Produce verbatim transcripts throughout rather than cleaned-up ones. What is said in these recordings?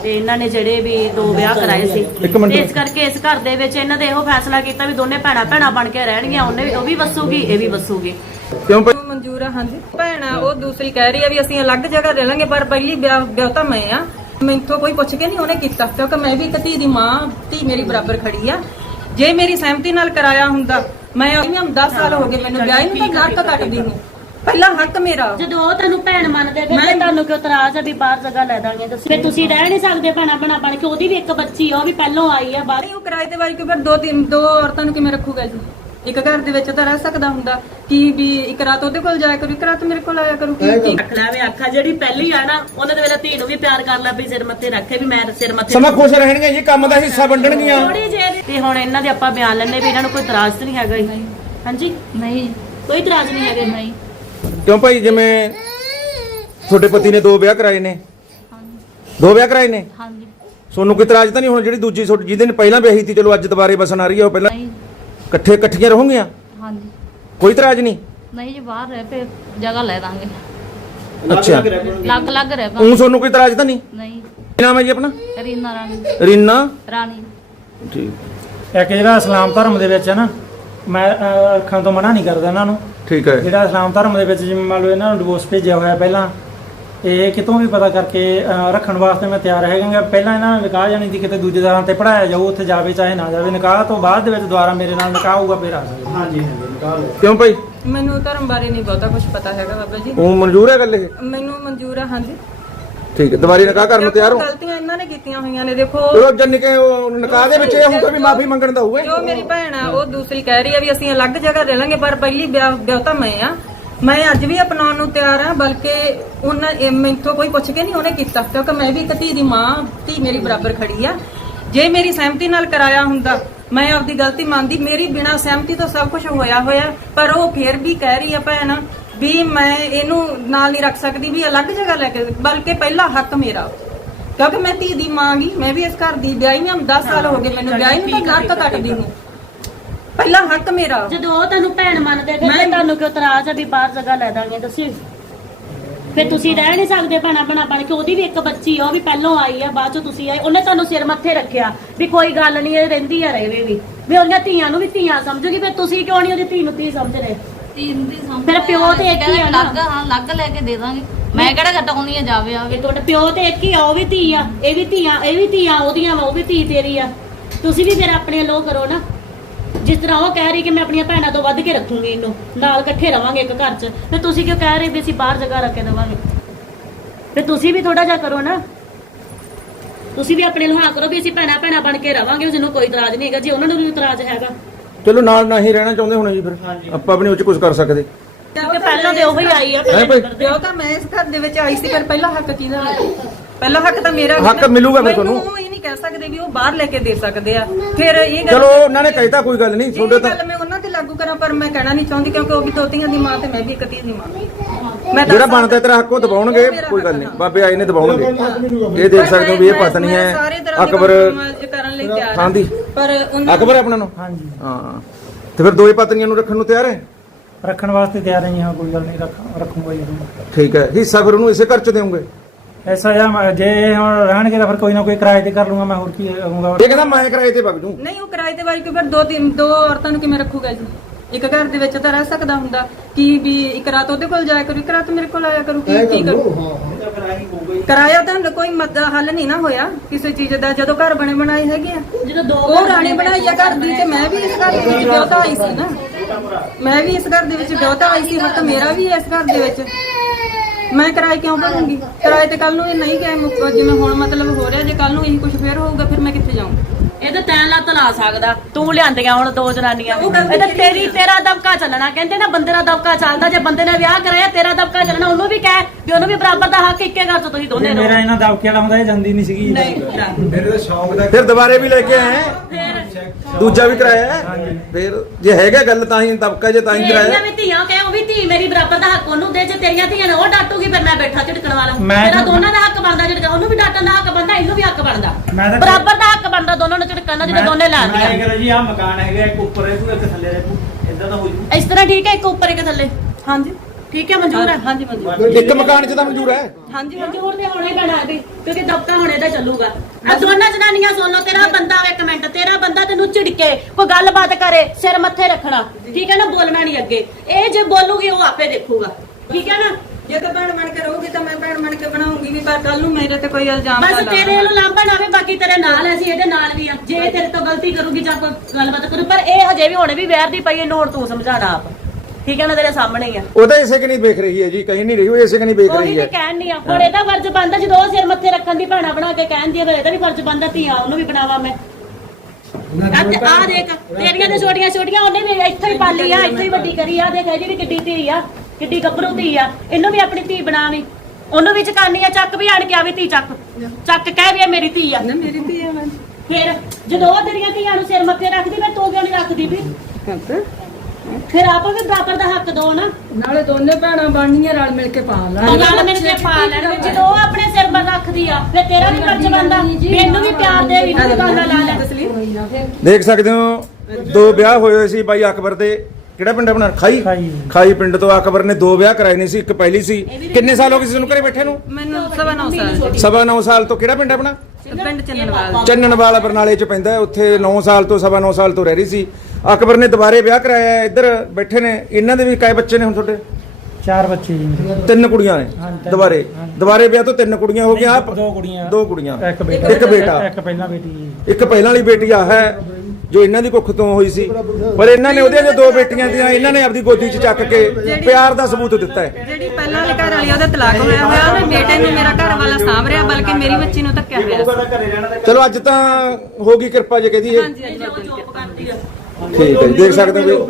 ਤੇ ਇਹਨਾਂ ਨੇ ਜਿਹੜੇ ਵੀ ਦੋ ਵਿਆਹ ਕਰਾਏ ਸੀ ਤੇ ਇਸ ਕਰਕੇ ਇਸ ਘਰ ਦੇ ਵਿੱਚ ਇਹਨਾਂ ਦੇ ਇਹੋ ਫੈਸਲਾ ਕੀਤਾ ਵੀ ਦੋਨੇ ਭੈਣਾਂ ਭੈਣਾਂ ਬਣ ਕੇ ਰਹਿਣਗੀਆਂ। ਉਹਨੇ ਉਹ ਵੀ ਵਸੂਗੀ ਇਹ ਵੀ ਵਸੂਗੀ। ਕਿਉਂ ਭਾਈ? ਮਨਜ਼ੂਰ ਆ। ਹਾਂਜੀ ਭੈਣ ਆ ਉਹ ਦੂਸਰੀ ਕਹਿ ਰਹੀ ਆ ਵੀ ਅਸੀਂ ਅਲੱਗ ਜਗ੍ਹਾ ਰਹਿ ਲਾਂਗੇ, ਪਰ ਪਹਿਲੀ ਵਿਆਹ ਵਿਆਹ ਤਾਂ ਮੈਂ ਆ, ਮੈਥੋਂ ਕੋਈ ਪੁੱਛ ਕੇ ਨਹੀਂ ਉਹਨੇ ਕੀਤਾ, ਕਿਉਂਕਿ ਮੈਂ ਵੀ ਇੱਕ ਧੀ ਦੀ ਮਾਂ, ਧੀ ਮੇਰੀ ਬਰਾਬਰ ਖੜੀ ਆ। ਜੇ ਮੇਰੀ ਸਹਿਮਤੀ ਨਾਲ ਕਰਾਇਆ ਹੁੰਦਾ, ਮੈਂ ਦਸ ਸਾਲ ਹੋ ਗਏ ਮੈਨੂੰ ਵਿਆਹ ਨੂੰ, ਤਾਂ ਨਰਕ ਕੱਟਦੀ ਨੂੰ, ਪਹਿਲਾ ਹੱਕ ਮੇਰਾ। ਜਦੋਂ ਉਹ ਤੈਨੂੰ ਭੈਣ ਮੰਨਦੇ ਫਿਰ ਤੁਹਾਨੂੰ ਕਿਉਂ ਇਤਰਾਜ਼ ਆ ਵੀ ਬਾਹਰ ਜਗ੍ਹਾ ਲੈ ਦਾਂਗੇ? ਦੱਸੋ ਫਿਰ ਤੁਸੀਂ ਰਹਿ ਨਹੀਂ ਸਕਦੇ ਭੈਣਾਂ ਭੈਣਾਂ ਬਣ ਕੇ? ਉਹਦੀ ਵੀ ਇੱਕ ਬੱਚੀ ਆ, ਉਹ ਵੀ ਪਹਿਲੋਂ ਆਈ ਆ ਬਾਹਰ। ਉਹ ਕਿਰਾਏ ਤੇ ਵਾਰੀ ਕਿਉਂ ਫਿਰ ਦੋ ਤਿੰਨ ਦੋ ਔਰਤਾਂ ਨੂੰ ਕਿਵੇਂ ਰੱਖੂਗਾ ਜੀ? ਇੱਕ ਘਰ ਦੇ ਵਿੱਚ ਤਾਂ ਰਹਿ ਸਕਦਾ ਹੁੰਦਾ ਕਿ ਵੀ ਇੱਕ ਰਾਤ ਉਹਦੇ ਕੋਲ ਜਾਇਆ ਕਰੂ, ਇੱਕ ਰਾਤ ਮੇਰੇ ਕੋਲ ਆਇਆ ਕਰੂ। ਕੀ ਰੱਖ ਲੈ ਵੇ ਆਖਾ ਜਿਹੜੀ ਪਹਿਲੀ ਆ ਨਾ, ਉਹਨਾਂ ਦੇ ਵੇਲੇ ਧੀ ਨੂੰ ਵੀ ਪਿਆਰ ਕਰ ਲੈ ਵੀ ਸਿਰ ਮੱਥੇ ਰੱਖੇ ਵੀ ਮੈਂ ਸਿਰ ਮੱਥੇ ਸਮਾਂ ਖੁਸ਼ ਰਹਿਣਗੇ ਜੀ, ਕੰਮ ਦਾ ਹਿੱਸਾ ਵੰਡਣਗੀਆਂ ਥੋੜੀ ਜਿਹੀ। ਤੇ ਹੁਣ ਇਹਨਾਂ ਦੇ ਆਪਾਂ ਬਿਆਨ ਲੈਣੇ ਵੀ ਇਹਨਾਂ ਨੂੰ ਕੋਈ ਇਤਰਾਜ਼ ਤਾਂ ਨਹੀਂ ਹੈਗਾ ਜੀ? ਹਾਂਜੀ ਨਹੀਂ ਕੋਈ ਇਤਰਾਜ਼ ਨਹੀਂ ਹੈਗਾ। ਨਹੀਂ। ਕਿਉਂ ਭਾਈ? ਜਿਵੇਂ ਤੁਹਾਡੇ ਪਤੀ ਨੇ ਦੋ ਵਿਆਹ ਕਰਾਏ ਨੇ, ਦੋ ਵਿਆਹ ਕਰਾਏ ਨੇ, ਹਾਂਜੀ। ਤੁਹਾਨੂੰ ਕੋਈ ਇਤਰਾਜ਼ ਤਾਂ ਨਹੀਂ? ਹੁਣ ਜਿਹੜੀ ਦੂਜੀ ਤੁਹਾਡੀ ਜਿਹਦੇ ਨੇ ਪਹਿਲਾਂ ਵਿਆਹੀ ਸੀ, ਚਲੋ ਅੱਜ ਦੁਬਾਰੇ ਬਸਣ ਆ ਰਹੀ ਹੈ, ਉਹ ਪਹਿਲਾਂ ਨਹੀਂ। ਇਕੱਠੇ ਇਕੱਠੀਆਂ ਰਹੋਗੀਆਂ? ਹਾਂਜੀ। ਕੋਈ ਇਤਰਾਜ਼ ਨਹੀਂ? ਨਹੀਂ ਜੀ, ਬਾਹਰ ਰਹਿ ਪਏ ਜਗ੍ਹਾ ਲੈ ਦਾਂਗੇ, ਅੱਛਾ, ਲੱਗ ਲੱਗ ਰਹਿ ਉਹ ਪਾਂਗੇ। ਤੁਹਾਨੂੰ ਕੋਈ ਇਤਰਾਜ਼ ਤਾਂ ਨਹੀਂ? ਨਹੀਂ। ਕੀ ਨਾਮ ਹੈ ਜੀ ਆਪਣਾ? ਰੀਨਾ ਰਾਣੀ। ਰੀਨਾ ਰਾਣੀ। ਠੀਕ। ਇੱਕ ਜਿਹੜਾ ਇਸਲਾਮ ਧਰਮ ਦੇ ਵਿੱਚ ਹੈ ਨਾ, ਮੈਂ ਅਹ, ਰੱਖਣ ਤੋਂ ਮਨਾ ਨਹੀਂ ਕਰਦਾ ਇਹਨਾਂ ਨੂੰ। ਠੀਕ ਹੈ। ਜਿਹੜਾ ਇਸਲਾਮ ਧਰਮ ਦੇ ਵਿੱਚ ਜਿਵੇਂ ਮੰਨ ਲਓ ਇਹਨਾਂ ਨੂੰ ਡਿਵੋਰਸ ਭੇਜਿਆ ਹੋਇਆ ਪਹਿਲਾਂ, ਇਹ ਕਿਤੋਂ ਵੀ ਪਤਾ ਕਰਕੇ ਅਹ, ਰੱਖਣ ਵਾਸਤੇ ਮੈਂ ਤਿਆਰ ਹੈਗਾ। ਪਹਿਲਾਂ ਇਹਨਾਂ ਨੂੰ ਨਿਕਾਹ ਜਾਣੀ ਦੀ ਕਿਤੇ ਦੂਜੇ ਦਾਰਾਂ ਤੇ ਪੜਾਇਆ ਜਾਊ, ਉੱਥੇ ਜਾਵੇ ਚਾਹੇ ਨਾ ਜਾਵੇ। ਨਿਕਾਹ ਤੋਂ ਬਾਅਦ ਦੇ ਵਿੱਚ ਦੁਬਾਰਾ ਮੇਰੇ ਨਾਲ ਨਿਕਾਹ ਹੋਊਗਾ ਫਿਰ ਆ ਸਕਦਾ। ਹਾਂਜੀ ਹਾਂਜੀ, ਨਿਕਾਹ ਲਓ। ਕਿਉਂ ਭਾਈ? ਮੈਨੂੰ ਧਰਮ ਬਾਰੇ ਨਹੀਂ ਬਹੁਤਾ ਕੁਝ ਪਤਾ ਹੈਗਾ ਬਾਬਾ ਜੀ। ਉਹ ਮਨਜ਼ੂਰ ਹੈ ਗੱਲ ਇਹ? ਮੈਨੂੰ ਮਨਜ਼ੂਰ ਆ। ਹਾਂਜੀ ਠੀਕ ਹੈ। ਦੁਬਾਰੇ ਨਿਕਾਹ ਕਰਨ ਨੂੰ ਤਿਆਰ ਹੋ? ਗਲਤੀਆਂ ਇਹਨਾਂ ਨੇ ਕੀਤੀਆਂ ਹੋਈਆਂ ਨੇ, ਦੇਖੋ ਉਹ ਜਨ ਕੇ ਨਿਕਾਹ ਦੇ ਵਿੱਚ ਇਹ ਹੋਊਗਾ ਵੀ ਮਾਫੀ ਮੰਗਣ ਦਾ ਹੋਊਗਾ। ਜੋ ਮੇਰੀ ਭੈਣ ਆ ਉਹ ਦੂਸਰੀ ਕਹਿ ਰਹੀ ਆ ਵੀ ਅਸੀਂ ਅਲੱਗ ਜਗ੍ਹਾ ਰਹਿ ਲਾਂਗੇ, ਪਰ ਪਹਿਲੀ ਵਿਆਹ ਵਿਆਹ ਤਾਂ ਮੈਂ ਆ, ਮੈਂ ਅੱਜ ਵੀ ਅਪਣਾਉਣ ਨੂੰ ਤਿਆਰ ਆ। ਬਲਕਿ ਉਹਨਾਂ ਮੈਥੋਂ ਕੋਈ ਪੁੱਛ ਕੇ ਨਹੀਂ ਉਹਨੇ ਕੀਤਾ, ਕਿਉਂਕਿ ਮੈਂ ਵੀ ਇੱਕ ਧੀ ਦੀ ਮਾਂ, ਧੀ ਮੇਰੀ ਬਰਾਬਰ ਖੜੀ ਆ। ਜੇ ਮੇਰੀ ਸਹਿਮਤੀ ਨਾਲ ਕਰਾਇਆ ਹੁੰਦਾ, ਮੈਂ ਆਪਦੀ ਗਲਤੀ ਮੰਨਦੀ। ਮੇਰੀ ਬਿਨਾਂ ਸਹਿਮਤੀ ਤੋਂ ਸਭ ਕੁਝ ਹੋਇਆ ਹੋਇਆ, ਪਰ ਉਹ ਫੇਰ ਵੀ ਕਹਿ ਰਹੀ ਆ ਭੈਣ ਵੀ ਮੈਂ ਇਹਨੂੰ ਨਾਲ ਨਹੀਂ ਰੱਖ ਸਕਦੀ, ਵੀ ਅਲੱਗ ਜਗ੍ਹਾ ਲੈ ਕੇ, ਬਲਕਿ ਪਹਿਲਾ ਹੱਕ ਮੇਰਾ, ਕਿਉਂਕਿ ਮੈਂ ਧੀ ਦੀ ਮਾਂ ਗੀ, ਮੈਂ ਵੀ ਇਸ ਘਰ ਦੀ ਵਿਆਹੀ ਮੈਂ ਦਸ ਸਾਲ ਹੋ ਗਏ ਮੈਨੂੰ ਵਿਆਹੀ ਨੂੰ, ਤਾਂ ਨਰਕ ਕੱਟਦੀ ਨੂੰ, ਪਹਿਲਾ ਹੱਕ ਮੇਰਾ। ਜਦੋਂ ਉਹ ਤੈਨੂੰ ਭੈਣ ਮੰਨਦੇ ਫਿਰ ਤੁਹਾਨੂੰ ਕਿਉਂ ਇਤਰਾਜ਼ ਆ ਵੀ ਬਾਹਰ ਜਗ੍ਹਾ ਲੈ ਦਾਂਗੇ? ਦੱਸੋ ਫਿਰ ਤੁਸੀਂ ਰਹਿ ਨਹੀਂ ਸਕਦੇ ਭੈਣਾਂ ਭੈਣਾਂ ਬਣ ਕੇ? ਉਹਦੀ ਵੀ ਇੱਕ ਬੱਚੀ ਆ, ਉਹ ਵੀ ਪਹਿਲੋਂ ਆਈ ਆ, ਬਾਅਦ ਚ ਤੁਸੀਂ ਆਏ। ਉਹਨੇ ਤੁਹਾਨੂੰ ਸਿਰ ਮੱਥੇ ਰੱਖਿਆ ਵੀ ਕੋਈ ਗੱਲ ਨਹੀਂ, ਇਹ ਰਹਿੰਦੀ ਆ ਰਹੇ ਵੀ ਵੀ ਉਹਦੀਆਂ ਧੀਆਂ ਨੂੰ ਵੀ ਧੀਆਂ ਸਮਝੂਗੀ। ਫਿਰ ਤੁਸੀਂ ਕਿਉਂ ਨਹੀਂ ਉਹਦੀ ਧੀ ਨੂੰ ਧੀ ਸਮਝ ਰਹੇ? ਤੀਨ ਦੀ ਸਮਝ ਫਿਰ ਪਿਓ ਤੇ ਇੱਕ ਹੀ ਆ ਨਾ। ਲੱਗ ਹਾਂ ਲੱਗ ਲੈ ਕੇ ਦੇ ਦਾਂਗੇ। ਮੈਂ ਕਿਹੜਾ ਘਟਾਉਣੀ ਆ ਜਾਵੇ ਆਵੇ। ਤੁਹਾਡੇ ਪਿਓ ਤੇ ਇੱਕ ਹੀ ਆ, ਉਹ ਵੀ ਧੀ ਆ, ਇਹ ਵੀ ਧੀਆਂ, ਇਹ ਵੀ ਧੀਆਂ ਉਹਦੀਆਂ ਵਾ, ਉਹ ਵੀ ਧੀ ਤੇਰੀ ਆ। ਤੁਸੀਂ ਵੀ ਫਿਰ ਆਪਣੇ ਲੋ ਕਰੋ ਨਾ। ਜਿਸ ਤਰ੍ਹਾਂ ਉਹ ਕਹਿ ਰਹੀ ਕਿ ਮੈਂ ਆਪਣੀਆਂ ਭੈਣਾਂ ਤੋਂ ਵੱਧ ਕੇ ਰੱਖੂੰਗੀ, ਇਹਨੂੰ ਨਾਲ ਇਕੱਠੇ ਰਵਾਂਗੇ ਇੱਕ ਘਰ 'ਚ, ਫਿਰ ਤੁਸੀਂ ਕਿਉਂ ਕਹਿ ਰਹੇ ਵੀ ਅਸੀਂ ਬਾਹਰ ਜਗ੍ਹਾ ਰੱਖ ਕੇ ਦੇਵਾਂਗੇ? ਫਿਰ ਤੁਸੀਂ ਵੀ ਥੋੜਾ ਜਿਹਾ ਕਰੋ ਨਾ। ਤੁਸੀਂ ਵੀ ਆਪਣੇ ਲੁਹਾ ਕਰੋ ਵੀ ਅਸੀਂ ਭੈਣਾਂ ਭੈਣਾਂ ਬਣ ਕੇ ਰਵਾਂਗੇ, ਜਿਹਨੂੰ ਕੋਈ ਇਤਰਾਜ਼ ਨਹੀਂ ਹੈਗਾ। ਜੇ ਉਹਨਾਂ ਨੂੰ ਵੀ ਇਤਰਾਜ਼ ਹੈਗਾ, ਚਲੋ ਨਾਲ ਨਹੀਂ ਰਹਿਣਾ ਚਾਹੁੰਦੇ ਹੋਣੇ ਜੀ, ਫਿਰ ਆਪਾਂ ਵੀ ਨਹੀਂ ਉੱਚ ਕੁਝ ਕਰ ਸਕਦੇ। ਕਿਉਂਕਿ ਪਹਿਲਾਂ ਤੇ ਉਹੀ ਆਈ ਆ। ਵਿਆਹ ਤਾਂ ਮੈਂ ਇਸ ਘਰ ਦੇ ਵਿੱਚ ਆਈ ਸੀ, ਪਰ ਪਹਿਲਾ ਹੱਕ ਕਿਹਦਾ? ਪਹਿਲਾ ਹੱਕ ਤਾਂ ਮੇਰਾ। ਹੱਕ ਮਿਲੂਗਾ ਫਿਰ ਤੁਹਾਨੂੰ। ਉਹ ਇਹ ਨਹੀਂ ਕਹਿ ਸਕਦੇ ਵੀ ਉਹ ਬਾਹਰ ਲੈ ਕੇ ਦੇ ਸਕਦੇ ਆ। ਫਿਰ ਇਹ ਗੱਲ, ਚਲੋ ਉਹਨਾਂ ਨੇ ਕਹਿਤਾ ਕੋਈ ਗੱਲ ਨਹੀਂ, ਤੁਹਾਡੇ ਇਹ ਤਾਂ ਗੱਲ ਮੈਂ ਉਹਨਾਂ ਤੇ ਲਾਗੂ ਕਰਾਂ, ਪਰ ਮੈਂ ਕਹਿਣਾ ਨਹੀਂ ਚਾਹੁੰਦੀ, ਕਿਉਂਕਿ ਉਹ ਵੀ ਦੋਤੀਆਂ ਦੀ ਮਾਂ ਤੇ ਮੈਂ ਵੀ ਇੱਕ ਧੀ ਦੀ ਮਾਂ। ਮੈਂ ਜਿਹੜਾ ਬਣਦਾ ਤੇਰਾ ਹੱਕ ਉਹ ਦਬਾਉਣਗੇ, ਕੋਈ ਗੱਲ ਨਹੀਂ, ਬਾਬੇ ਆਏ ਨੇ ਦਬਾਉਣਗੇ। ਇਹ ਦੇਖ ਸਕਦੇ ਹੋ ਵੀ ਇਹ ਪਤਨੀ ਹੈ ਅਕਬਰ ਕਰਨ ਲਈ ਤਿਆਰ ਖਾਨ ਦੀ। ਪਰ ਉਹਨਾਂ ਅਕਬਰ ਆਪਣਾ ਨੂੰ। ਹਾਂਜੀ। ਹਾਂ, ਤੇ ਫਿਰ ਦੋਏ ਪਤਨੀਆਂ ਨੂੰ ਰੱਖਣ ਨੂੰ ਤਿਆਰ ਹੈ? ਰੱਖਣ ਵਾਸਤੇ ਤਿਆਰ ਹਾਂ ਜੀ। ਹਾਂ, ਕੋਈ ਗੱਲ ਨਹੀਂ, ਰੱਖ ਰੱਖੂਗਾ ਜੀ। ਠੀਕ ਹੈ। ਹਿੱਸਾ ਫਿਰ ਉਹਨੂੰ ਇਸੇ ਘਰ ਚ ਦੇਵੋਗੇ? ਐਸਾ ਜਾਂ ਜੇ ਹੁਣ ਰਹਿਣਗੇ ਤਾਂ ਫਿਰ ਕੋਈ ਨਾ ਕੋਈ ਕਿਰਾਏ ਤੇ ਕਰ ਲੂੰਗਾ ਮੈਂ, ਹੋਰ ਕੀ ਹੋਊਗਾ। ਇਹ ਕਹਿੰਦਾ ਮੈਂ ਕਿਰਾਏ ਤੇ ਵਗ ਜੂ। ਨਹੀਂ, ਉਹ ਕਿਰਾਏ ਤੇ ਵਾਰੀ ਕਿਉਂ ਫਿਰ ਦੋ ਤਿੰਨ ਦੋ ਔਰਤਾਂ ਨੂੰ ਕਿਵੇਂ ਰੱਖੂਗਾ ਜੀ? ਇੱਕ ਘਰ ਦੇ ਵਿੱਚ ਤਾਂ ਰਹਿ ਸਕਦਾ ਹੁੰਦਾ ਕਿ ਵੀ ਇੱਕ ਰਾਤ ਉਹਦੇ ਕੋਲ ਜਾਇਆ ਕਰੂ, ਇੱਕ ਰਾਤ ਮੇਰੇ ਕੋਲ ਆਇਆ ਕਰੂ। ਕੀ ਕੀ ਕਰੂ? ਕਿਰਾਇਆ ਤਾਂ ਕੋਈ ਮੱਦਾ ਹੱਲ ਨਹੀਂ ਨਾ ਹੋਇਆ ਕਿਸੇ ਚੀਜ਼ ਦਾ, ਜਦੋਂ ਘਰ ਬਣੇ ਬਣਾਏ ਹੈਗੇ ਆ। ਜਦੋਂ ਦੋ ਉਹ ਰਾਣੀ ਬਣਾਈ ਆ ਘਰ ਦੀ, ਤੇ ਮੈਂ ਵੀ ਇਸ ਘਰ ਦੇ ਵਿੱਚ ਵਿਆਹਤਾ ਆਈ ਸੀ ਨਾ। ਮੈਂ ਵੀ ਇਸ ਘਰ ਦੇ ਵਿੱਚ ਵਿਆਹਤਾ ਆਈ ਸੀ, ਹੱਕ ਮੇਰਾ ਵੀ ਇਸ ਘਰ ਦੇ ਵਿੱਚ। ਮੈਂ ਕਿਰਾਏ ਕਿਉਂ ਭਰੂੰਗੀ? ਕਿਰਾਏ ਤੇ ਕੱਲ ਨੂੰ ਇਹ ਨਹੀਂ ਕਿ ਜਿਵੇਂ ਹੁਣ ਮਤਲਬ ਹੋ ਰਿਹਾ, ਜੇ ਕੱਲ ਨੂੰ ਇਹੀ ਕੁਝ ਫੇਰ ਹੋਊਗਾ, ਫਿਰ ਮੈਂ ਕਿੱਥੇ ਜਾਊਂ? ਇਹ ਤਾਂ ਤੈਂ ਲੱਤ ਲਾ ਸਕਦਾ। ਤੂੰ ਲਿਆਂਦੀਆਂ ਹੁਣ ਦੋ ਜਨਾਨੀਆਂ, ਇਹ ਤਾਂ ਤੇਰੀ ਤੇਰਾ ਦਬਕਾ ਚੱਲਣਾ। ਕਹਿੰਦੇ ਨਾ ਬੰਦੇ ਦਾ ਦਬਕਾ ਚੱਲਦਾ, ਜੇ ਬੰਦੇ ਨੇ ਵਿਆਹ ਕਰਾਇਆ ਤੇਰਾ ਦਬਕਾ ਚੱਲਣਾ। ਉਹਨੂੰ ਵੀ ਕਹਿ ਵੀ ਉਹਨੂੰ ਵੀ ਬਰਾਬਰ ਦਾ ਹੱਕ ਇੱਕੇ ਘਰ 'ਚ ਤੁਸੀਂ ਦੋਨੇ ਰਹੋ। ਮੇਰਾ ਇਹਨਾਂ ਦਬਕੇ ਵਾਲਾ ਹੁੰਦਾ, ਇਹ ਜਾਂਦੀ ਨਹੀਂ ਸੀਗੀ। ਮੇਰੇ ਤਾਂ ਸ਼ੌਂਕ ਦਾ। ਫਿਰ ਦੁਬਾਰੇ ਵੀ ਲੈ ਕੇ ਆਏ, ਦੂਜਾ ਵੀ ਕਰਾਇਆ। ਫਿਰ ਜੇ ਹੈਗਾ ਗੱਲ ਤਾਂ ਹੀ ਦਬਕਾ, ਜੇ ਤਾਂ ਹੀ ਕਰਾਇਆ। ਮੇਰੀਆਂ ਵੀ ਧੀਆਂ ਕਹੇ ਉਹ ਵੀ ਧੀ ਮੇਰੀ ਬਰਾਬਰ ਦਾ ਹੱਕ ਉਹਨੂੰ ਦੇ। ਜੇ ਤੇਰੀਆਂ ਧੀਆਂ ਨੇ ਉਹ ਡਾਟੂਗੀ, ਫਿਰ ਮੈਂ ਬੈਠਾ ਝਟਕਣ ਵਾਲਾ। ਮੇਰਾ ਦੋਨਾਂ ਦਾ ਹੱਕ ਬਣਦਾ, ਜਿਹੜਾ ਉਹਨੂੰ ਵੀ ਡਾਟਣ ਦਾ ਹੱਕ ਬਣਦਾ, ਇਹਨੂੰ ਵੀ ਹੱਕ ਬਣਦਾ, ਬਰਾਬਰ ਦਾ ਹੱਕ ਬਣਦਾ ਦੋਨਾਂ ਨੂੰ ਝਟਕਣ ਦਾ, ਜਿਹੜੇ ਦੋਨੇ ਲਾ ਦਿਆਂ। ਮੈਂ ਕਹਿੰਦਾ ਜੀ ਆਹ ਮਕਾਨ ਹੈਗਾ, ਇੱਕ ਉੱਪਰ ਹੈ, ਇੱਕ ਥੱਲੇ ਹੈ, ਇਦਾਂ ਦਾ ਹੋ ਜੂ। ਇਸ ਤਰ੍ਹਾਂ ਠੀਕ ਹੈ, ਇੱਕ ਉੱਪਰ ਇੱਕ ਥੱਲੇ। ਹਾਂਜੀ, ਠੀਕ ਹੈ, ਮਨਜ਼ੂਰ ਹੈ? ਹਾਂਜੀ ਮਨਜ਼ੂਰ ਇੱਕ ਮਕਾਨ 'ਚ ਤਾਂ ਮਨਜ਼ੂਰ ਹੈ। ਹਾਂਜੀ ਮਨਜ਼ੂਰ ਤੇ ਹੋਣਾ ਹੀ ਪੈਣਾ ਇਹਦੀ, ਕਿਉਂਕਿ ਦਬਕਾ ਹੁਣ ਇਹਦਾ ਚੱਲੂਗਾ। ਆ ਦੋਨਾਂ ਜਨਾਨੀਆਂ ਸੁਣ ਲਓ, ਤੇਰਾ ਬੰਦਾ ਵਾ ਇੱਕ ਮਿੰਟ, ਤੇਰਾ ਬੰਦਾ ਤੈਨੂੰ ਝਿੜਕੇ ਕੋਈ ਗੱਲਬਾਤ ਕਰੇ, ਸਿਰ ਮੱਥੇ ਰੱਖਣਾ, ਠੀਕ ਹੈ ਨਾ, ਬੋਲਣਾ ਨਹੀਂ ਅੱਗੇ। ਇਹ ਜੇ ਬੋਲੂਗੀ ਉਹ ਆਪੇ ਦੇਖੂਗਾ, ਠੀਕ ਹੈ ਨਾ। ਜੇ ਤਾਂ ਭੈਣ ਬਣ ਕੇ ਰਹੂਗੀ ਤਾਂ ਮੈਂ ਭੈਣ ਬਣ ਕੇ ਬਣਾਉਂਗੀ ਵੀ, ਪਰ ਕੱਲ ਨੂੰ ਮੇਰੇ ਤੇ ਕੋਈ ਇਲਜ਼ਾਮ ਨਾ ਬਸ ਲਾਵੇ। ਤੇਰੇ ਨੂੰ ਲਾਂਭਾ ਨਾ ਆਵੇ, ਬਾਕੀ ਤੇਰੇ ਨਾਲ ਐ, ਅਸੀਂ ਇਹਦੇ ਨਾਲ ਵੀ ਆ। ਜੇ ਇਹ ਤੇਰੇ ਤੋਂ ਗਲਤੀ ਕਰੂਗੀ ਜਾਂ ਕੋਈ ਗੱਲਬਾਤ ਕਰੂ, ਪਰ ਇਹ ਹਜੇ ਵੀ ਹੁਣ ਵੀ ਵੈਰ ਦੀ ਪਈ, ਇਹਨੂੰ ਹੁਣ ਤੂੰ ਸਮਝਾਣਾ ਆਪ, ਠੀਕ ਹੈ ਨਾ, ਤੇਰੇ ਸਾਹਮਣੇ ਹੀ ਆ। ਉਹ ਤਾਂ ਇਸੇ ਕਿ ਨਹੀਂ ਵੇਖ ਰਹੀ ਹੈ ਜੀ, ਕहीं ਨਹੀਂ ਰਹੀ, ਉਹ ਇਸੇ ਕਿ ਨਹੀਂ ਵੇਖ ਉਹੀ ਰਹੀ ਤੇ ਹੈ। ਕਹਿਣ ਨਹੀਂ ਆ, ਹੁਣ ਇਹਦਾ ਫਰਜ਼ ਬਣਦਾ ਜਦੋਂ ਉਹ ਸਿਰ ਮੱਥੇ ਰੱਖਣ ਦੀ ਭਾਣਾ ਬਣਾ ਕੇ ਕਹਿੰਦੀ ਹੈ, ਫਿਰ ਇਹਦਾ ਵੀ ਫਰਜ਼ ਬਣਦਾ ਧੀਆ ਉਹਨੂੰ ਵੀ ਬਣਾਵਾ ਮੈਂ। ਅੱਜ ਆ ਦੇਖ, ਤੇਰੀਆਂ ਤੇ ਛੋਟੀਆਂ ਛੋਟੀਆਂ ਉਹਨੇ ਵੀ ਇੱਥੇ ਹੀ ਪਾਲੀ ਆ, ਇੱਥੇ ਹੀ ਵੱਡੀ ਕਰੀ ਆ। ਦੇਖ ਇਹਦੀ ਵੀ ਕਿੱਡੀ ਧੀ ਆ, ਕਿੱਡੀ ਗੱਭਰੂ ਧੀ ਆ, ਇਹਨੂੰ ਵੀ ਆਪਣੀ ਧੀ ਬਣਾਵੀਂ, ਉਹਨੂੰ ਵੀ ਚਕਾਨੀ ਆ, ਚੱਕ ਵੀ ਆਣ ਕੇ ਆਵੇ ਧੀ, ਚੱਕ ਚੱਕ ਕਹਿ ਵੀ ਇਹ ਮੇਰੀ ਧੀ ਆ। ਨਾ ਮੇਰੀ ਧੀ ਹੈ ਮੈਂ ਫਿਰ ਜਦੋਂ ਉਹ ਤੇਰੀਆਂ ਧੀਆਂ ਨੂੰ ਸਿਰ ਮੱਥੇ ਰੱਖਦੀ, ਫਿਰ ਤੂੰ ਕਿਉਂ ਨਹੀਂ ਰੱਖਦੀ ਵੀ? ਫਿਰ ਆਪ ਵੀ ਬਰਾਬਰ ਦਾ ਹੱਕ ਦੋ ਨਾ। ਨਾਲੇ ਦੋਨੇ ਭੈਣਾਂ ਬਣਨੀਆਂ ਰਲ ਮਿਲ ਕੇ ਪਾ ਉਹ ਨਾਲ ਮੇਰੇ ਤੇ ਪਾ ਲੈਣਗੇ, ਜਦੋਂ ਉਹ ਆਪਣੇ ਸਿਰ 'ਤੇ ਰੱਖਦੀ ਆ, ਫਿਰ ਤੇਰਾ ਵੀ ਫਰਜ਼ ਬਣਦਾ ਵੀ ਇਹਨੂੰ ਵੀ ਪਿਆਰ ਦੇ, ਇਹਨੂੰ ਵੀ ਗਾਣਾ ਲਾ ਲੈ। ਦੇਖ ਸਕਦੇ ਹੋ ਦੋ ਵਿਆਹ ਹੋਏ ਹੋਏ ਸੀ ਬਾਈ ਅਕਬਰ ਦੇ, ਕਿਹੜਾ ਪਿੰਡ ਆਪਣਾ? ਖਾਈ ਖਾਈ। ਖਾਈ ਪਿੰਡ ਤੋਂ ਅਕਬਰ ਨੇ ਦੋ ਵਿਆਹ ਕਰਾਏ ਨਹੀਂ ਸੀ, ਇੱਕ ਪਹਿਲੀ ਸੀ। ਕਿੰਨੇ ਸਾਲ ਹੋ ਗਏ ਸੀ ਤੁਹਾਨੂੰ ਘਰੇ ਬੈਠੇ ਨੂੰ? ਮੈਨੂੰ ਸਵਾ ਨੌ ਸਾਲ ਸਵਾ ਨੌ ਸਾਲ ਤੋਂ। ਕਿਹੜਾ ਪਿੰਡ ਆਪਣਾ? ਪਿੰਡ ਚੰਨਵਾਲ। ਚੰਨਣਵਾਲਾ ਬਰਨਾਲੇ 'ਚ ਪੈਂਦਾ ਹੈ। ਉੱਥੇ ਨੌ ਸਾਲ ਤੋਂ ਸਵਾ ਨੌ ਸਾਲ ਤੋਂ ਰਹਿ ਰਹੀ ਸੀ। ਅਕਬਰ ਨੇ ਦੁਬਾਰੇ ਵਿਆਹ ਕਰਾਇਆ, ਇੱਧਰ ਬੈਠੇ ਨੇ। ਇਹਨਾਂ ਦੇ ਵੀ ਕਾਏ ਬੱਚੇ ਨੇ ਹੁਣ ਤੁਹਾਡੇ? ਚਾਰ ਬੱਚੇ ਜੀ ਮੇਰੇ। ਤਿੰਨ ਕੁੜੀਆਂ ਨੇ ਹਾਂਜੀ। ਦੁਬਾਰੇ ਦੁਬਾਰੇ ਵਿਆਹ ਤੋਂ ਤਿੰਨ ਕੁੜੀਆਂ ਹੋ ਗਈਆਂ। ਆਪ ਦੋ ਕੁੜੀਆਂ ਦੋ ਕੁੜੀਆਂ ਇੱਕ ਬੇਟਾ ਇੱਕ ਬੇਟਾ ਇੱਕ ਪਹਿਲਾਂ ਬੇਟੀ ਜੀ। ਇੱਕ ਪਹਿਲਾਂ ਵਾਲੀ ਬੇਟੀ ਆ ਹੈ ਜੋ ਇਹਨਾਂ ਦੀ ਕੁੱਖ ਤੋਂ ਹੋਈ ਸੀ, ਪਰ ਇਹਨਾਂ ਨੇ ਉਹਦੀਆਂ ਜੋ ਦੋ ਬੇਟੀਆਂ ਦੀਆਂ ਇਹਨਾਂ ਨੇ ਆਪਦੀ ਗੋਦੀ 'ਚ ਚੱਕ ਕੇ ਪਿਆਰ ਦਾ ਸਬੂਤ ਦਿੱਤਾ ਹੈ। ਜਿਹੜੀ ਪਹਿਲਾਂ ਵਾਲੀ ਘਰ ਵਾਲੀ ਉਹਦਾ ਤਲਾਕ ਹੋਇਆ ਹੋਇਆ, ਉਹਨੇ ਬੇਟੇ ਨੂੰ ਮੇਰਾ ਘਰ ਵਾਲਾ ਸਾਂਭ ਰਿਹਾ, ਬਲਕਿ ਮੇਰੀ ਬੱਚੀ ਨੂੰ ਧੱਕਿਆ ਹੋਇਆ। ਚਲੋ ਅੱਜ ਤਾਂ ਹੋ ਗਈ ਕਿਰਪਾ ਜੇ ਕਹਦੀ ਹੈ। ਹਾਂਜੀ ਅੱਜ ਜੋਬ ਕਰਦੀ ਆ। ਠੀਕ ਹੈ ਜੀ, ਦੇਖ ਸਕਦੇ ਹੋ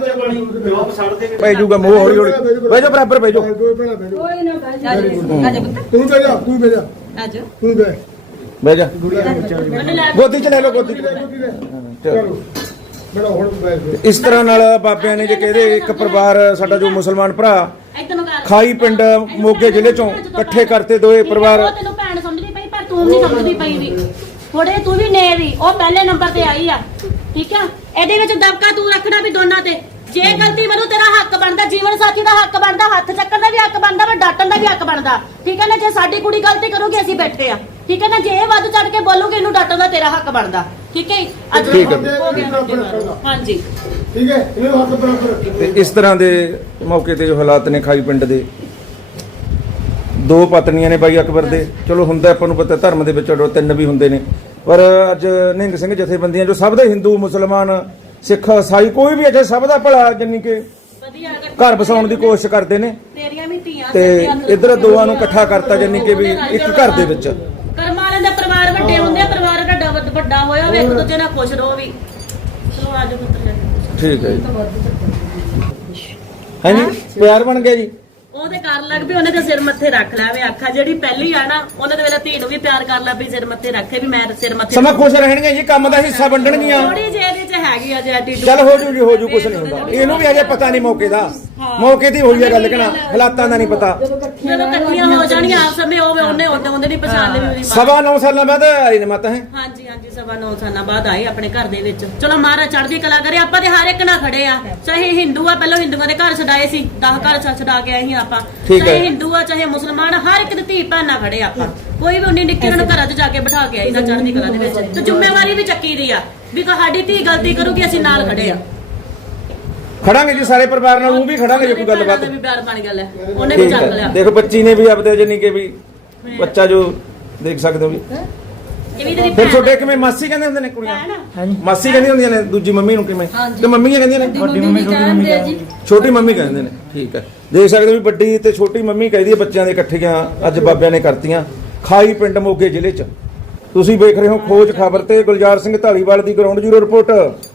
ਪੈ ਜਾਊਗਾ ਮੋਹ ਹੌਲੀ ਹੌਲੀ। ਬਹਿ ਜਾਓ ਬਰਾਬਰ ਬਹਿ ਜਾਓ। ਕੋਈ ਨਾ ਬਹਿ ਅੱਜ ਪੁੱਤ ਤੂੰ ਬਹਿ ਜਾ, ਤੂੰ ਬਹਿ ਜਾ, ਅੱਜ ਤੂੰ ਬਹਿ। ਬਹਿ ਜਾ, ਉਹਨੇ ਲੈ ਗੋਦੀ 'ਚ ਲੈ ਲਓ, ਗੋਦੀ 'ਚ ਲੈ ਚਲੋ ਚਲੋ। ਬੜਾ ਹੁਣ ਬਹਿ। ਇਸ ਤਰ੍ਹਾਂ ਨਾਲ ਬਾਬਿਆਂ ਨੇ ਜੇ ਕਹਦੇ ਇੱਕ ਪਰਿਵਾਰ ਸਾਡਾ ਜੋ ਮੁਸਲਮਾਨ ਭਰਾ ਇੱਧਰ ਨੂੰ ਕਰ। ਖਾਈ ਪਿੰਡ ਮੋਗੇ ਜ਼ਿਲ੍ਹੇ ਚੋਂ ਇਕੱਠੇ ਕਰਤੇ ਦੋਏ ਪਰਿਵਾਰ। ਉਹ ਤੈਨੂੰ ਭੈਣ ਸਮਝਦੀ ਪਈ, ਪਰ ਤੂੰ ਨਹੀਂ ਸਮਝਦੀ ਪਈ ਵੀ। ਥੋੜੇ ਤੂੰ ਵੀ ਨੇ ਵੀ, ਉਹ ਪਹਿਲੇ ਨੰਬਰ ਤੇ ਆਈ ਆ, ਠੀਕ ਆ। ਇਹਦੇ ਵਿੱਚ ਦਬਕਾ ਤੂੰ ਰੱਖਣਾ ਵੀ ਦੋਨਾਂ ਤੇ। ਜੇ ਗਲਤੀ ਮੈਨੂੰ ਤੇਰਾ ਹੱਕ ਬਣਦਾ, ਜੀਵਨ ਸਾਥੀ ਦਾ ਹੱਕ ਬਣਦਾ, ਹੱਥ ਚੱਕਣ ਦਾ ਵੀ ਹੱਕ ਬਣਦਾ, ਵਾ ਡਾਟਣ ਦਾ ਵੀ ਹੱਕ ਬਣਦਾ, ਠੀਕ ਹੈ ਨਾ। ਜੇ ਸਾਡੀ ਕੁੜੀ ਗਲਤੀ ਕਰੂਗੀ, ਅਸੀਂ ਬੈਠੇ ਆ, ਠੀਕ ਹੈ ਨਾ। ਜੇ ਇਹ ਵੱਧ ਚੜ ਕੇ ਬੋਲੂਗੀ, ਇਹਨੂੰ ਡਾਟਣ ਦਾ ਤੇਰਾ ਹੱਕ ਬਣਦਾ, ਠੀਕ ਹੈ। ਅੱਜ ਠੀਕ ਹੈ। ਹੋ ਗਿਆ। ਹਾਂਜੀ ਠੀਕ ਹੈ, ਇਹਨੂੰ ਹੱਥ ਬਰਾਬਰ ਰੱਖੀ। ਤੇ ਇਸ ਤਰ੍ਹਾਂ ਦੇ ਮੌਕੇ ਤੇ ਜੋ ਹਾਲਾਤ ਨੇ ਖਾਈ ਪਿੰਡ ਦੇ, ਦੋ ਪਤਨੀਆਂ ਨੇ ਬਾਈ ਅਕਬਰ ਦੇ। ਚਲੋ ਹੁੰਦਾ ਆਪਾਂ ਨੂੰ ਪਤਾ ਧਰਮ ਦੇ ਵਿੱਚ ਤਿੰਨ ਵੀ ਹੁੰਦੇ ਨੇ, ਪਰ ਅੱਜ ਨਿਹੰਗ ਸਿੰਘ ਜਥੇਬੰਦੀਆਂ ਜੋ ਸਭ ਦੇ ਹਿੰਦੂ ਮੁਸਲਮਾਨ ਸਿੱਖ ਈਸਾਈ ਕੋਈ ਵੀ ਇੱਥੇ ਸਭ ਦਾ ਭਲਾ ਜਾਨੀ ਕਿ ਵਧੀਆ ਘਰ ਵਸਾਉਣ ਦੀ ਕੋਸ਼ਿਸ਼ ਕਰਦੇ ਨੇ। ਤੇਰੀਆਂ ਵੀ ਧੀਆਂ ਤੇ ਸਿਰ ਤੇ ਹੱਥ ਇੱਧਰ ਦੋਵਾਂ ਨੂੰ ਇਕੱਠਾ ਕਰਤਾ ਜਾਨੀ ਕਿ ਵੀ ਇੱਕ ਘਰ ਦੇ ਵਿੱਚ। ਕਰਮ ਵਾਲਿਆਂ ਦਾ ਪਰਿਵਾਰ ਵੱਡੇ ਹੁੰਦੇ ਆ, ਪਰਿਵਾਰ ਤੁਹਾਡਾ ਵੱਡ- ਵੱਡਾ ਹੋਇਆ ਹੋਵੇ, ਇੱਕ ਦੂਜੇ ਨਾਲ ਖੁਸ਼ ਰਹੋ ਵੀ। ਚਲੋ ਆਜੋ ਪੁੱਤਰ ਜੀ। ਠੀਕ ਹੈ ਜੀ। ਹਾਂਜੀ ਪਿਆਰ ਬਣ ਗਿਆ ਜੀ। ਉਹ ਤੇ ਕਰ ਲੱਗ ਵੀ, ਉਹਨੇ ਤੇ ਸਿਰ ਮੱਥੇ ਰੱਖ ਲਿਆ ਵੇ। ਆਖਾ ਜਿਹੜੀ ਪਹਿਲੀ ਆ ਨਾ, ਉਹਨੇ ਤੇ ਵੇਲੇ ਧੀ ਨੂੰ ਵੀ ਪਿਆਰ ਕਰ ਲਿਆ ਵੀ, ਸਿਰ ਮੱਥੇ ਰੱਖੇ ਵੀ ਮੈਂ ਸਿਰ ਮੱਥੇ। ਸਮਾਂ ਖੁਸ਼ ਰਹਿਣਗੇ ਜੀ, ਕੰਮ ਦਾ ਹਿੱਸਾ ਵੰਡਣਗੀਆਂ। ਥੋੜੀ ਜਿਹੀ ਇਹਦੇ ਚ ਹੈਗੀ ਆ ਜੇ ਐਟੀਟਿਊਡ। ਚੱਲ ਹੋ ਜੂ ਜੀ, ਹੋ ਜੂ, ਕੁਛ ਨਹੀਂ ਹੁੰਦਾ। ਇਹਨੂੰ ਵੀ ਅਜੇ ਪਤਾ ਨਹੀਂ ਮੌਕੇ ਦਾ, ਮੌਕੇ ਦੀ ਹੋਈ ਹੈ ਗੱਲ ਕਿਹਣਾ, ਹਾਲਾਤਾਂ ਦਾ ਨਹੀਂ ਪਤਾ। ਜਦੋਂ ਇਕੱਠੀਆਂ ਹੋ ਜਾਣੀਆਂ ਆਪ ਸਮੇਂ ਹੋਵੇ, ਉਹਨੇ ਉਹਦੇ ਉਹਦੇ ਨਹੀਂ ਪਛਾਣ ਲਈ ਉਹਦੀ ਮਾਂ। ਸਵਾ ਨੌ ਸਾਲਾਂ ਬਾਅਦ ਆਈ ਨੇ ਮਤ ਹੈ। ਹਾਂਜੀ ਹਾਂਜੀ ਸਵਾ ਨੌ ਸਾਲਾਂ ਬਾਅਦ ਆਏ ਆਪਣੇ ਘਰ ਦੇ ਵਿੱਚ। ਚਲੋ ਮਹਾਰਾਜ ਚੜ੍ਹਦੀ ਕਲਾ ਕਰੇ। ਆਪਾਂ ਤੇ ਹਰ ਇੱਕ ਨਾਲ ਖੜੇ ਆ, ਚਾਹੇ ਹਿੰਦੂ ਆ, ਪਹਿਲਾਂ ਹਿੰਦੂਆਂ ਦੇ ਘਰ ਛਡਾਏ ਸੀ, ਦਸ ਘਰ ਛ- ਛਡਾ ਕੇ ਆਏ ਸੀ ਆਪਾਂ। ਠੀਕ ਹੈ। ਚਾਹੇ ਹਿੰਦੂ ਆ, ਚਾਹੇ ਮੁਸਲਮਾਨ, ਹਰ ਇੱਕ ਦੀ ਧੀ ਭੈਣ ਨਾਲ ਖੜੇ ਆ ਆਪਾਂ। ਕੋਈ ਵੀ ਉਨੀ ਨਿੱਕੀ ਨੂੰ ਘਰਾਂ 'ਚ ਜਾ ਕੇ ਬਿਠਾ ਕੇ ਆਈ ਦਾ ਚੜ੍ਹਦੀ ਕਲਾ ਦੇ ਵਿੱਚ। ਤੇ ਜ਼ਿੰਮੇਵਾਰੀ ਵੀ ਚੱਕੀ ਦੀ ਆ ਵੀ ਸਾਡੀ ਧੀ ਗਲਤੀ ਕਰੂਗੀ, ਅਸੀਂ ਨਾਲ ਖੜੇ ਆ। ਖੜਾਂਗੇ ਜੀ ਸਾਰੇ ਪਰਿਵਾਰ ਨਾਲ, ਉਹ ਵੀ ਖੜਾਂਗੇ ਜੇ ਕੋਈ ਗੱਲਬਾਤ। ਵੀ ਪਿਆਰ ਬਣ ਗੱਲ ਹੈ, ਉਹਨੇ ਵੀ ਠੀਕ ਚੱਕ ਹੈ। ਲਿਆ। ਦੇਖੋ ਬੱਚੀ ਨੇ ਵੀ ਆਪਦੇ ਜਾਨੀ ਕਿ ਵੀ ਬੱਚਾ ਜੋ ਦੇਖ ਸਕਦੇ ਹੋ ਵੀ। ਇਹ ਵੀ ਤੇਰੀ ਫਿਰ ਭੈਣ ਛੋਟੇ ਕਿਵੇਂ ਮਾਸੀ ਕਹਿੰਦੇ ਹੁੰਦੇ ਨੇ ਕੁੜੀਆਂ? ਭੈਣ ਆ। ਹਾਂਜੀ ਮਾਸੀ ਕਹਿੰਦੀ ਹੁੰਦੀਆਂ ਨੇ ਦੂਜੀ ਮੰਮੀ ਨੂੰ ਕਿਵੇਂ? ਤੇ ਮੰਮੀਆਂ ਕਹਿੰਦੀਆਂ ਨੇ ਵੱਡੀ ਮੰਮੀ ਛੋਟੀ ਮੰਮੀ ਕਹਿੰਦੇ ਜੀ। ਛੋਟੀ ਮੰਮੀ ਕਹਿੰਦੇ ਨੇ। ਠੀਕ ਹੈ, ਦੇਖ ਸਕਦੇ ਹੋ ਵੀ ਵੱਡੀ ਤੇ ਛੋਟੀ ਮੰਮੀ ਕਹਿੰਦੀ ਹੈ ਬੱਚਿਆਂ ਦੇ ਇਕੱਠੀਆਂ ਅੱਜ ਬਾਬਿਆਂ ਨੇ ਕਰਤੀਆਂ ਖਾਈ ਪਿੰਡ ਮੋਗੇ ਜ਼ਿਲ੍ਹੇ 'ਚ। ਤੁਸੀਂ ਵੇਖ ਰਹੇ ਹੋ ਖੋਜ ਖਬਰ ਤੇ ਗੁਲਜ਼ਾਰ ਸਿੰਘ ਢਾਲੀਵਾਲ ਦੀ ਗਰਾਊਂਡ ਜ਼ੀਰੋ ਰਿਪੋਰਟ।